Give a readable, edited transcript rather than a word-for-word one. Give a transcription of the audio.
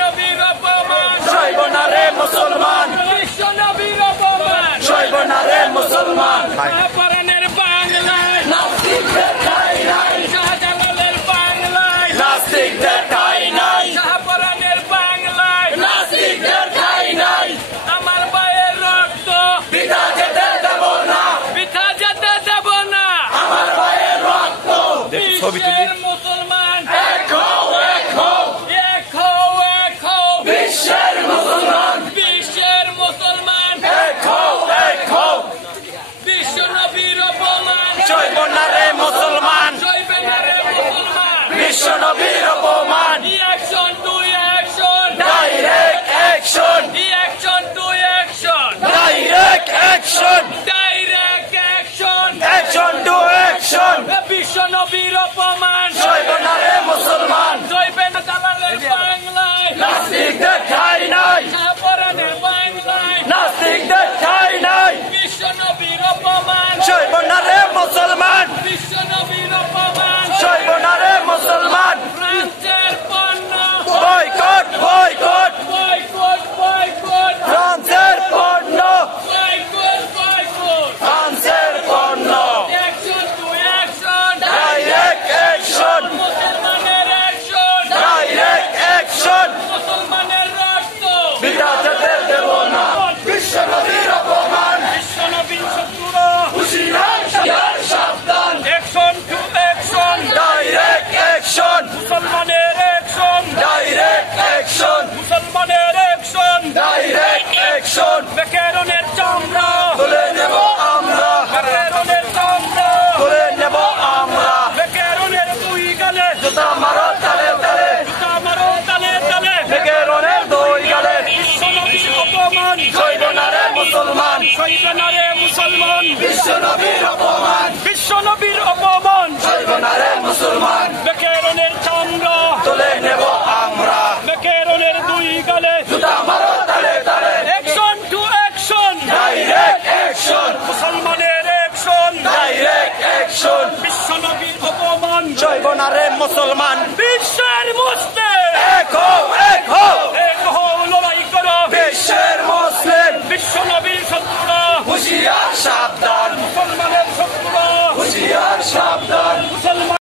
নবীর অপমান সইব না রে মুসলমান, বিশ্ব নবীর অপমান সইব না রে মুসলমান। শাহপরানের বাংলায় নাস্তিকদের ঠাঁই নাই, শাহজালালের বাংলায় নাস্তিকদের ঠাঁই নাই, শাহপরানের বাংলায় নাস্তিকদের ঠাঁই নাই। আমার ভাইয়ের রক্ত পিতা যেতে দেব না, বৃথা যেতে দেব না। আমার ভাইয়ের রক্ত। বিশ্বের মুসলমান এক হও, এক হও, এক হও, এক হও। বিশ্বের মুসলমান। বিশ্বের মুসলমান এক হও, এক হও, বিশ্ব নবীর অপমান সইব না রে মুসলমান, সইবে না রে মুসলমান। বিশ্ব নবীর অপমান। Action to action, direct action, action to action, direct action, direct action. Action to action. বিশ্ব নবীর অপমান সইব না রে মুসলমান, সইবে না জালালের বাংলায় নাস্তিকদের ঠাঁই নাই, শাহপরানের বাংলায় নাস্তিকদের ঠাঁই নাই। বিশ্ব নবীর অপমান সইব না রে মুসলমান, বিশ্ব নবীর অপমান। সইব না রে মুসলমান। ফ্রান্সের পণ্য বয়কট, বয়কট, বয়কট, বয়কট, ফ্রান্সের পণ্য, বয়কট, বয়কট। ফ্রান্সের পণ্য। Action to action, direct action, মুসলমানের অ্যাকশন, ডাইরেক্ট অ্যাকশন। মুসলমানের রক্ত পিতা যেতে দেব না, বিশ্ব নবীর অপমান। বিশ্ব নবীর শত্রুরা হুঁশিয়ার, সাবধান, action to action, direct action, মুসলমানের অ্যাকশন, ডাইরেক্ট অ্যাকশন, মুসলমানের অ্যাকশন। Direct action. বেকেরনের চামড়া, তুলে নেব আমরা, বেকেরনের চামড়া, তুলে নেব আমরা। বেকেরনের দুই গালে জুতা মারো তালে তালে, জুতা মারো তালে তালে। বেকেরনের দুই গালে। বিশ্ব নবীর অপমান সইব না রে মুসলমান, সইবে না রে মুসলমান। বিশ্ব নবীর অপমান। বিশ্ব নবীর অপমান সইব না রে মুসলমান, বেকেরনের চামড়া, তুলে নেব আমরা। বেকেরনের দুই গালে। জুতা মারো তালে তালে, action to action, direct action, মুসলমানের অ্যাকশন। Direct action. বিশ্ব নবীর অপমান সইব না রে মুসলমান,